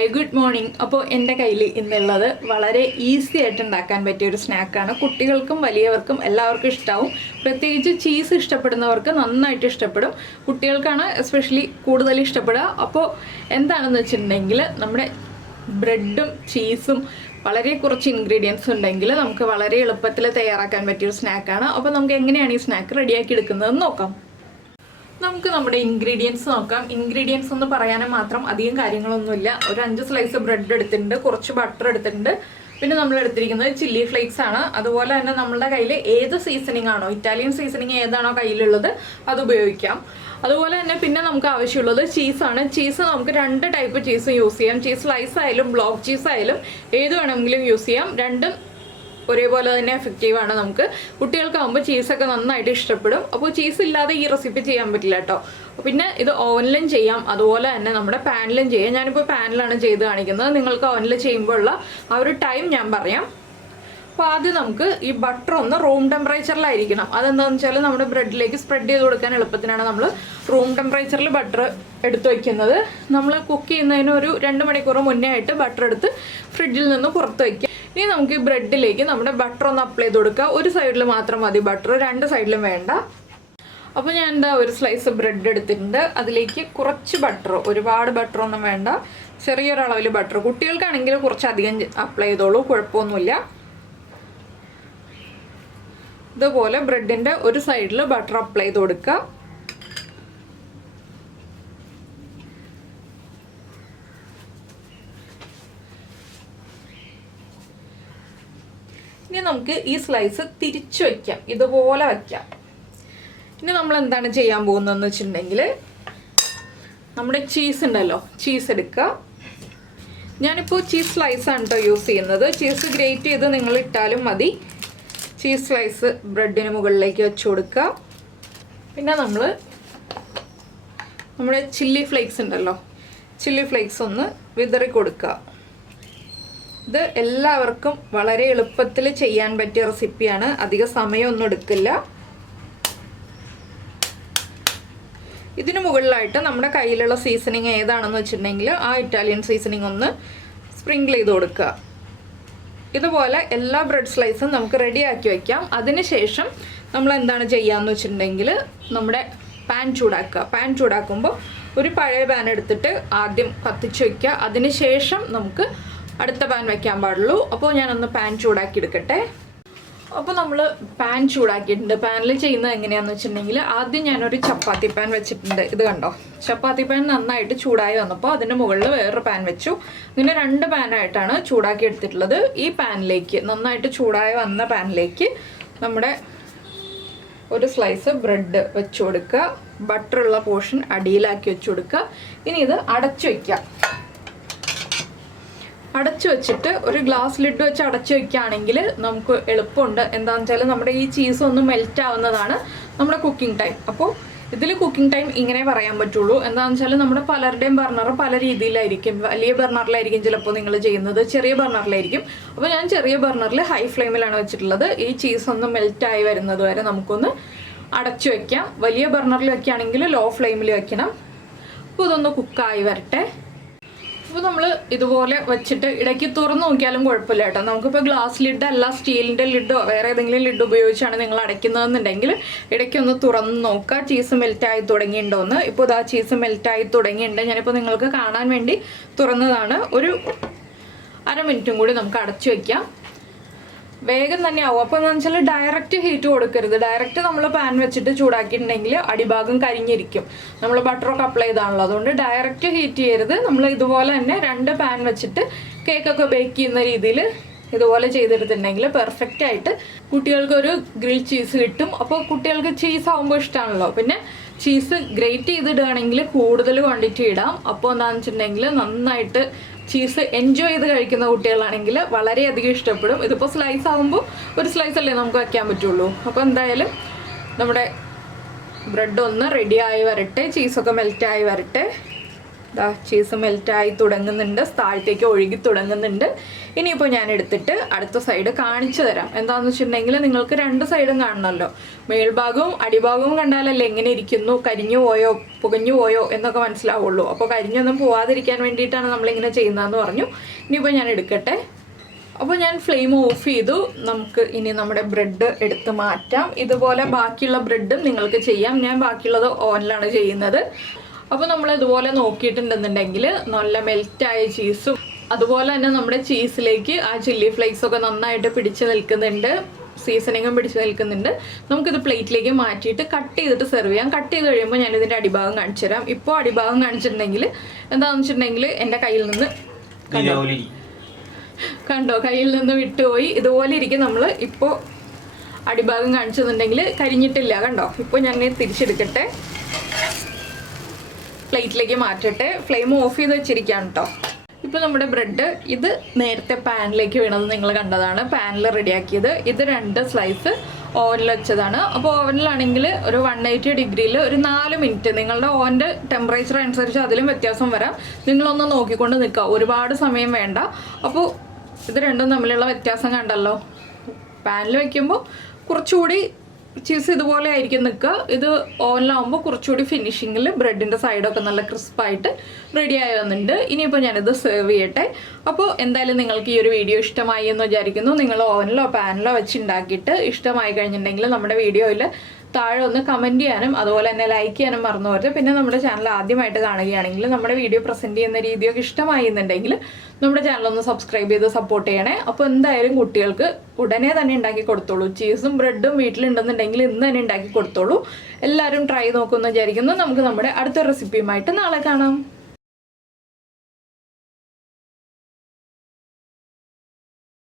Hi good morning. അപ്പോൾ എൻ്റെ കയ്യിൽ ഇന്നുള്ളത് വളരെ ഈസി ആയിട്ട് ഉണ്ടാക്കാൻ പറ്റിയ ഒരു സ്നാക്കാണ്. കുട്ടികൾക്കും വലിയവർക്കും എല്ലാവർക്കും ഇഷ്ടമാവും. പ്രത്യേകിച്ച് ചീസ് ഇഷ്ടപ്പെടുന്നവർക്ക് നന്നായിട്ട് ഇഷ്ടപ്പെടും. കുട്ടികൾക്കാണ് എസ്പെഷ്യലി കൂടുതൽ ഇഷ്ടപ്പെടുക. അപ്പോൾ എന്താണെന്ന് വെച്ചിട്ടുണ്ടെങ്കിൽ നമ്മുടെ ബ്രെഡും ചീസും വളരെ കുറച്ച് ഇൻഗ്രീഡിയൻസ് ഉണ്ടെങ്കിൽ നമുക്ക് വളരെ എളുപ്പത്തിൽ തയ്യാറാക്കാൻ പറ്റിയൊരു സ്നാക്കാണ്. അപ്പോൾ നമുക്ക് എങ്ങനെയാണ് ഈ സ്നാക്ക് റെഡിയാക്കി എടുക്കുന്നതെന്ന് നോക്കാം. നമുക്ക് നമ്മുടെ ഇൻഗ്രീഡിയൻസ് നോക്കാം. ഇൻഗ്രീഡിയൻസ് എന്ന് പറയാനും മാത്രം അധികം കാര്യങ്ങളൊന്നുമില്ല. ഒരു 5 സ്ലൈസ് ബ്രെഡ് എടുത്തിട്ടുണ്ട്, കുറച്ച് ബട്ടർ എടുത്തിട്ടുണ്ട്, പിന്നെ നമ്മൾ എടുത്തിരിക്കുന്നത് ചില്ലി ഫ്ലേക്സ് ആണ്. അതുപോലെ തന്നെ നമ്മുടെ കയ്യിൽ ഏത് സീസണിങ് ആണോ, ഇറ്റാലിയൻ സീസണിങ് ഏതാണോ കയ്യിലുള്ളത് അത് ഉപയോഗിക്കാം. അതുപോലെ തന്നെ പിന്നെ നമുക്ക് ആവശ്യമുള്ളത് ചീസാണ്. ചീസ് നമുക്ക് 2 ടൈപ്പ് ചീസ് യൂസ് ചെയ്യാം. ചീസ് സ്ലൈസ് ആയാലും ബ്ലോക്ക് ചീസ് ആയാലും ഏത് വേണമെങ്കിലും യൂസ് ചെയ്യാം. രണ്ടും ഒരേപോലെ തന്നെ എഫക്റ്റീവാണ്. നമുക്ക് കുട്ടികൾക്കാകുമ്പോൾ ചീസൊക്കെ നന്നായിട്ട് ഇഷ്ടപ്പെടും. അപ്പോൾ ചീസ് ഇല്ലാതെ ഈ റെസിപ്പി ചെയ്യാൻ പറ്റില്ല കേട്ടോ. പിന്നെ ഇത് ഓവനിലും ചെയ്യാം, അതുപോലെ തന്നെ നമ്മുടെ പാനിലും ചെയ്യാം. ഞാനിപ്പോൾ പാനിലാണ് ചെയ്ത് കാണിക്കുന്നത്. നിങ്ങൾക്ക് ഓവനിൽ ചെയ്യുമ്പോഴുള്ള ആ ഒരു ടൈം ഞാൻ പറയാം. അപ്പോൾ ആദ്യം നമുക്ക് ഈ ബട്ടർ ഒന്ന് റൂം ടെമ്പറേച്ചറിലായിരിക്കണം. അതെന്താണെന്ന് വെച്ചാൽ നമ്മുടെ ബ്രെഡിലേക്ക് സ്പ്രെഡ് ചെയ്ത് കൊടുക്കാൻ എളുപ്പത്തിനാണ് നമ്മൾ റൂം ടെമ്പറേച്ചറിൽ ബട്ടർ എടുത്ത് വയ്ക്കുന്നത്. നമ്മൾ കുക്ക് ചെയ്യുന്നതിന് ഒരു 2 മണിക്കൂർ മുന്നേ ആയിട്ട് ബട്ടർ എടുത്ത് ഫ്രിഡ്ജിൽ നിന്ന് പുറത്ത് വയ്ക്കുക. ഇനി നമുക്ക് ഈ ബ്രെഡിലേക്ക് നമ്മുടെ ബട്ടർ ഒന്ന് അപ്ലൈ ചെയ്ത് കൊടുക്കുക. ഒരു സൈഡിൽ മാത്രം മതി ബട്ടർ, 2 സൈഡിലും വേണ്ട. അപ്പോൾ ഞാൻ എന്താ ഒരു സ്ലൈസ് ബ്രെഡ് എടുത്തിട്ടുണ്ട്. അതിലേക്ക് കുറച്ച് ബട്ടർ, ഒരുപാട് ബട്ടറൊന്നും വേണ്ട, ചെറിയൊരളവിൽ ബട്ടർ. കുട്ടികൾക്കാണെങ്കിൽ കുറച്ചധികം അപ്ലൈ ചെയ്തോളൂ, കുഴപ്പമൊന്നുമില്ല. ഇതുപോലെ ബ്രെഡിൻ്റെ ഒരു സൈഡിൽ ബട്ടർ അപ്ലൈ ചെയ്ത് കൊടുക്കുക. ഇനി നമുക്ക് ഈ സ്ലൈസ് തിരിച്ചു വയ്ക്കാം, ഇതുപോലെ വയ്ക്കാം. ഇനി നമ്മൾ എന്താണ് ചെയ്യാൻ പോകുന്നതെന്ന് വെച്ചിട്ടുണ്ടെങ്കിൽ നമ്മുടെ ചീസ് ഉണ്ടല്ലോ, ചീസ് എടുക്കുക. ഞാനിപ്പോൾ ചീസ് സ്ലൈസാണ് കേട്ടോ യൂസ് ചെയ്യുന്നത്. ചീസ് ഗ്രേറ്റ് ചെയ്ത് നിങ്ങൾ ഇട്ടാലും മതി. ചീസ് സ്ലൈസ് ബ്രെഡിന് മുകളിലേക്ക് വെച്ച് കൊടുക്കുക. പിന്നെ നമ്മുടെ ചില്ലി ഫ്ലേക്സ് ഉണ്ടല്ലോ, ചില്ലി ഫ്ലേക്സ് ഒന്ന് വിതറി കൊടുക്കുക. ഇത് എല്ലാവർക്കും വളരെ എളുപ്പത്തിൽ ചെയ്യാൻ പറ്റിയ റെസിപ്പിയാണ്. അധിക സമയമൊന്നും എടുക്കില്ല. ഇതിന് മുകളിലായിട്ട് നമ്മുടെ കയ്യിലുള്ള സീസണിങ് ഏതാണെന്ന് വെച്ചിട്ടുണ്ടെങ്കിൽ ആ ഇറ്റാലിയൻ സീസണിങ് ഒന്ന് സ്പ്രിങ്കിൾ ചെയ്ത് കൊടുക്കുക. ഇതുപോലെ എല്ലാ ബ്രെഡ് സ്ലൈസും നമുക്ക് റെഡിയാക്കി വയ്ക്കാം. അതിനുശേഷം നമ്മൾ എന്താണ് ചെയ്യാമെന്ന് വെച്ചിട്ടുണ്ടെങ്കിൽ നമ്മുടെ പാൻ ചൂടാക്കുക. പാൻ ചൂടാക്കുമ്പോൾ ഒരു പഴയ പാൻ എടുത്തിട്ട് ആദ്യം കത്തിച്ച് വയ്ക്കുക. അതിനുശേഷം നമുക്ക് അടുത്ത പാൻ വയ്ക്കാൻ പാടുള്ളൂ. അപ്പോൾ ഞാനൊന്ന് പാൻ ചൂടാക്കി എടുക്കട്ടെ. അപ്പോൾ നമ്മൾ പാൻ ചൂടാക്കിയിട്ടുണ്ട്. പാനിൽ ചെയ്യുന്നത് എങ്ങനെയാണെന്ന് വെച്ചിട്ടുണ്ടെങ്കിൽ ആദ്യം ഞാനൊരു ചപ്പാത്തി പാൻ വെച്ചിട്ടുണ്ട്. ഇത് കണ്ടോ, ചപ്പാത്തി പാൻ നന്നായിട്ട് ചൂടായി വന്നപ്പോൾ അതിൻ്റെ മുകളിൽ വേറൊരു പാൻ വെച്ചു. ഇങ്ങനെ 2 പാനായിട്ടാണ് ചൂടാക്കി എടുത്തിട്ടുള്ളത്. ഈ പാനിലേക്ക്, നന്നായിട്ട് ചൂടായി വന്ന പാനിലേക്ക് നമ്മുടെ ഒരു സ്ലൈസ് ബ്രെഡ് വെച്ച് കൊടുക്കുക. ബട്ടറുള്ള പോർഷൻ അടിയിലാക്കി വെച്ച് കൊടുക്കുക. ഇനി ഇത് അടച്ചു വയ്ക്കുക. അടച്ചു വെച്ചിട്ട് ഒരു ഗ്ലാസ് ലിഡ് വെച്ച് അടച്ചു വയ്ക്കുകയാണെങ്കിൽ നമുക്ക് എളുപ്പമുണ്ട്. എന്താണെന്ന് വെച്ചാൽ നമ്മുടെ ഈ ചീസ് ഒന്ന് മെൽറ്റ് ആവുന്നതാണ് നമ്മുടെ കുക്കിംഗ് ടൈം. അപ്പോൾ ഇതിൽ കുക്കിംഗ് ടൈം ഇങ്ങനെ പറയാൻ പറ്റുള്ളൂ. എന്താണെന്ന് വെച്ചാൽ നമ്മുടെ പലരുടെയും ബർണർ പല രീതിയിലായിരിക്കും. വലിയ ബർണറിലായിരിക്കും ചിലപ്പോൾ നിങ്ങൾ ചെയ്യുന്നത്, ചെറിയ ബർണറിലായിരിക്കും. അപ്പോൾ ഞാൻ ചെറിയ ബർണറിൽ ഹൈ ഫ്ലെയിമിലാണ് വെച്ചിട്ടുള്ളത്. ഈ ചീസ് ഒന്ന് മെൽറ്റായി വരുന്നത് വരെ നമുക്കൊന്ന് അടച്ചു വയ്ക്കാം. വലിയ ബർണറിൽ വയ്ക്കുകയാണെങ്കിൽ ലോ ഫ്ലെയിമിൽ വയ്ക്കണം. അപ്പോൾ ഇതൊന്ന് കുക്കായി വരട്ടെ. അപ്പോൾ നമ്മൾ ഇതുപോലെ വെച്ചിട്ട് ഇടയ്ക്ക് തുറന്ന് നോക്കിയാലും കുഴപ്പമില്ല കേട്ടോ. നമുക്കിപ്പോൾ ഗ്ലാസ് ലിഡ് അല്ല, സ്റ്റീലിൻ്റെ ലിഡോ വേറെ ഏതെങ്കിലും ലിഡ് ഉപയോഗിച്ചാണ് നിങ്ങൾ അടയ്ക്കുന്നതെന്നുണ്ടെങ്കിൽ ഇടയ്ക്കൊന്ന് തുറന്ന് നോക്കുക ചീസ് മെൽറ്റായി തുടങ്ങിയിട്ടുണ്ടോയെന്ന്. ഇപ്പോൾ ഇതാ ചീസ് മെൽറ്റായി തുടങ്ങിയിട്ടുണ്ട്. ഞാനിപ്പോൾ നിങ്ങൾക്ക് കാണാൻ വേണ്ടി തുറന്നതാണ്. ഒരു 1/2 മിനിറ്റും കൂടി നമുക്ക് അടച്ചു വയ്ക്കാം. വേഗം തന്നെ ആവും. അപ്പോൾ എന്താണെന്ന് വെച്ചാൽ ഡയറക്റ്റ് ഹീറ്റ് കൊടുക്കരുത്. ഡയറക്റ്റ് നമ്മൾ പാൻ വെച്ചിട്ട് ചൂടാക്കിയിട്ടുണ്ടെങ്കിൽ അടിഭാഗം കരിഞ്ഞിരിക്കും. നമ്മൾ ബട്ടറൊക്കെ അപ്ലൈ ചെയ്താണല്ലോ, അതുകൊണ്ട് ഡയറക്റ്റ് ഹീറ്റ് ചെയ്യരുത്. നമ്മൾ ഇതുപോലെ തന്നെ 2 പാൻ വെച്ചിട്ട് കേക്കൊക്കെ ബേക്ക് ചെയ്യുന്ന രീതിയിൽ ഇതുപോലെ ചെയ്തെടുത്തിട്ടുണ്ടെങ്കിൽ പെർഫെക്റ്റ് ആയിട്ട് കുട്ടികൾക്കൊരു ഗ്രിൽ ചീസ് കിട്ടും. അപ്പോൾ കുട്ടികൾക്ക് ചീസ് ആകുമ്പോൾ ഇഷ്ടമാണല്ലോ. പിന്നെ ചീസ് ഗ്രേറ്റ് ചെയ്തിടുകയാണെങ്കിൽ കൂടുതൽ ക്വാണ്ടിറ്റി ഇടാം. അപ്പോൾ എന്താണെന്ന് വെച്ചിട്ടുണ്ടെങ്കിൽ നന്നായിട്ട് ചീസ് എൻജോയ് ചെയ്ത് കഴിക്കുന്ന കുട്ടികളാണെങ്കിൽ വളരെയധികം ഇഷ്ടപ്പെടും. ഇതിപ്പോൾ സ്ലൈസ് ആകുമ്പോൾ ഒരു സ്ലൈസ് അല്ലേ നമുക്ക് വയ്ക്കാൻ പറ്റുള്ളൂ. അപ്പോൾ എന്തായാലും നമ്മുടെ ബ്രെഡ് ഒന്ന് റെഡിയായി വരട്ടെ, ചീസൊക്കെ മെൽറ്റായി വരട്ടെ. ചീസ് മെൽറ്റായി തുടങ്ങുന്നുണ്ട്, താഴത്തേക്ക് ഒഴുകി തുടങ്ങുന്നുണ്ട്. ഇനിയിപ്പോൾ ഞാൻ എടുത്തിട്ട് അടുത്ത സൈഡ് കാണിച്ചു തരാം. എന്താണെന്ന് വെച്ചിട്ടുണ്ടെങ്കിൽ നിങ്ങൾക്ക് രണ്ട് സൈഡും കാണണമല്ലോ. മേൽഭാഗവും അടിഭാഗവും കണ്ടാലല്ലേ എങ്ങനെ ഇരിക്കുന്നു, കരിഞ്ഞു പോയോ പുകഞ്ഞു പോയോ എന്നൊക്കെ മനസ്സിലാവുള്ളൂ. അപ്പോൾ കരിഞ്ഞൊന്നും പോവാതിരിക്കാൻ വേണ്ടിയിട്ടാണ് നമ്മളിങ്ങനെ ചെയ്യുന്നതെന്ന് പറഞ്ഞു. ഇനിയിപ്പോൾ ഞാൻ എടുക്കട്ടെ. അപ്പോൾ ഞാൻ ഫ്ലെയിം ഓഫ് ചെയ്തു. നമുക്ക് ഇനി നമ്മുടെ ബ്രെഡ് എടുത്ത് മാറ്റാം. ഇതുപോലെ ബാക്കിയുള്ള ബ്രെഡും നിങ്ങൾക്ക് ചെയ്യാം. ഞാൻ ബാക്കിയുള്ളത് ഓവനിലാണ് ചെയ്യുന്നത്. അപ്പോൾ നമ്മൾ ഇതുപോലെ നോക്കിയിട്ടുണ്ടെന്നുണ്ടെങ്കിൽ നല്ല മെൽറ്റായ ചീസും അതുപോലെ തന്നെ നമ്മുടെ ചീസിലേക്ക് ആ ചില്ലി ഫ്ലേക്സ് ഒക്കെ നന്നായിട്ട് പിടിച്ച് നിൽക്കുന്നുണ്ട്, സീസണിങ്ങും പിടിച്ച് നിൽക്കുന്നുണ്ട്. നമുക്കിത് പ്ലേറ്റിലേക്ക് മാറ്റിയിട്ട് കട്ട് ചെയ്തിട്ട് സെർവ് ചെയ്യാം. കട്ട് ചെയ്ത് കഴിയുമ്പോൾ ഞാനിതിൻ്റെ അടിഭാഗം കാണിച്ചു തരാം. ഇപ്പോൾ അടിഭാഗം കാണിച്ചിട്ടുണ്ടെങ്കിൽ എന്താണെന്ന് വെച്ചിട്ടുണ്ടെങ്കിൽ എൻ്റെ കയ്യിൽ നിന്ന് കണ്ടോ, കയ്യിൽ നിന്ന് വിട്ടുപോയി. ഇതുപോലെ ഇരിക്കും. നമ്മൾ ഇപ്പോൾ അടിഭാഗം കാണിച്ചെന്നുണ്ടെങ്കിൽ കരിഞ്ഞിട്ടില്ല, കണ്ടോ. ഇപ്പോൾ ഞാൻ തിരിച്ചെടുക്കട്ടെ, പ്ലേറ്റിലേക്ക് മാറ്റട്ടെ. ഫ്ലെയിം ഓഫ് ചെയ്ത് വെച്ചിരിക്കുകയാണ് കേട്ടോ. ഇപ്പോൾ നമ്മുടെ ബ്രെഡ് ഇത് നേരത്തെ പാനിലേക്ക് വീണത് നിങ്ങൾ കണ്ടതാണ്, പാനിൽ റെഡിയാക്കിയത്. ഇത് 2 സ്ലൈസ് ഓവനിൽ വെച്ചതാണ്. അപ്പോൾ ഓവനിലാണെങ്കിൽ ഒരു 180 ഡിഗ്രിയിൽ ഒരു 4 മിനിറ്റ്, നിങ്ങളുടെ ഓവൻ്റെ ടെമ്പറേച്ചർ അനുസരിച്ച് അതിലും വ്യത്യാസം വരാം. നിങ്ങളൊന്ന് നോക്കിക്കൊണ്ട് നിൽക്കുക, ഒരുപാട് സമയം വേണ്ട. അപ്പോൾ ഇത് രണ്ടും തമ്മിലുള്ള വ്യത്യാസം കണ്ടല്ലോ. പാനിൽ വയ്ക്കുമ്പോൾ കുറച്ചുകൂടി ചീസ് ഇതുപോലെ ആയിരിക്കും നിൽക്കുക. ഇത് ഓവനിലാവുമ്പോൾ കുറച്ചുകൂടി ഫിനിഷിങ്ങിൽ ബ്രെഡിൻ്റെ സൈഡൊക്കെ നല്ല ക്രിസ്പായിട്ട് റെഡി ആയി വന്നിട്ടുണ്ട്. ഇനിയിപ്പോൾ ഞാനിത് സെർവ് ചെയ്യട്ടെ. അപ്പോൾ എന്തായാലും നിങ്ങൾക്ക് ഈ ഒരു വീഡിയോ ഇഷ്ടമായി എന്ന് വിചാരിക്കുന്നു. നിങ്ങൾ ഓവനിലോ പാനിലോ വെച്ച് ഉണ്ടാക്കിയിട്ട് ഇഷ്ടമായി കഴിഞ്ഞിട്ടുണ്ടെങ്കിൽ നമ്മുടെ വീഡിയോയിൽ താഴെ ഒന്ന് കമൻറ്റ് ചെയ്യാനും അതുപോലെ തന്നെ ലൈക്ക് ചെയ്യാനും മറന്നു പോകരുത്. പിന്നെ നമ്മുടെ ചാനൽ ആദ്യമായിട്ട് കാണുകയാണെങ്കിൽ നമ്മുടെ വീഡിയോ പ്രസൻറ്റ് ചെയ്യുന്ന രീതിയൊക്കെ ഇഷ്ടമായി എന്നുണ്ടെങ്കിൽ നമ്മുടെ ചാനലൊന്ന് സബ്സ്ക്രൈബ് ചെയ്ത് സപ്പോർട്ട് ചെയ്യണേ. അപ്പോൾ എന്തായാലും കുട്ടികൾക്ക് ഉടനെ തന്നെ ഉണ്ടാക്കി കൊടുത്തോളൂ. ചീസും ബ്രെഡും വീട്ടിലുണ്ടെന്നുണ്ടെങ്കിൽ ഇന്ന് തന്നെ ഉണ്ടാക്കി കൊടുത്തോളൂ. എല്ലാവരും ട്രൈ നോക്കുമെന്ന് വിചാരിക്കുന്നു. നമുക്ക് നമ്മുടെ അടുത്ത റെസിപ്പിയുമായിട്ട് നാളെ കാണാം.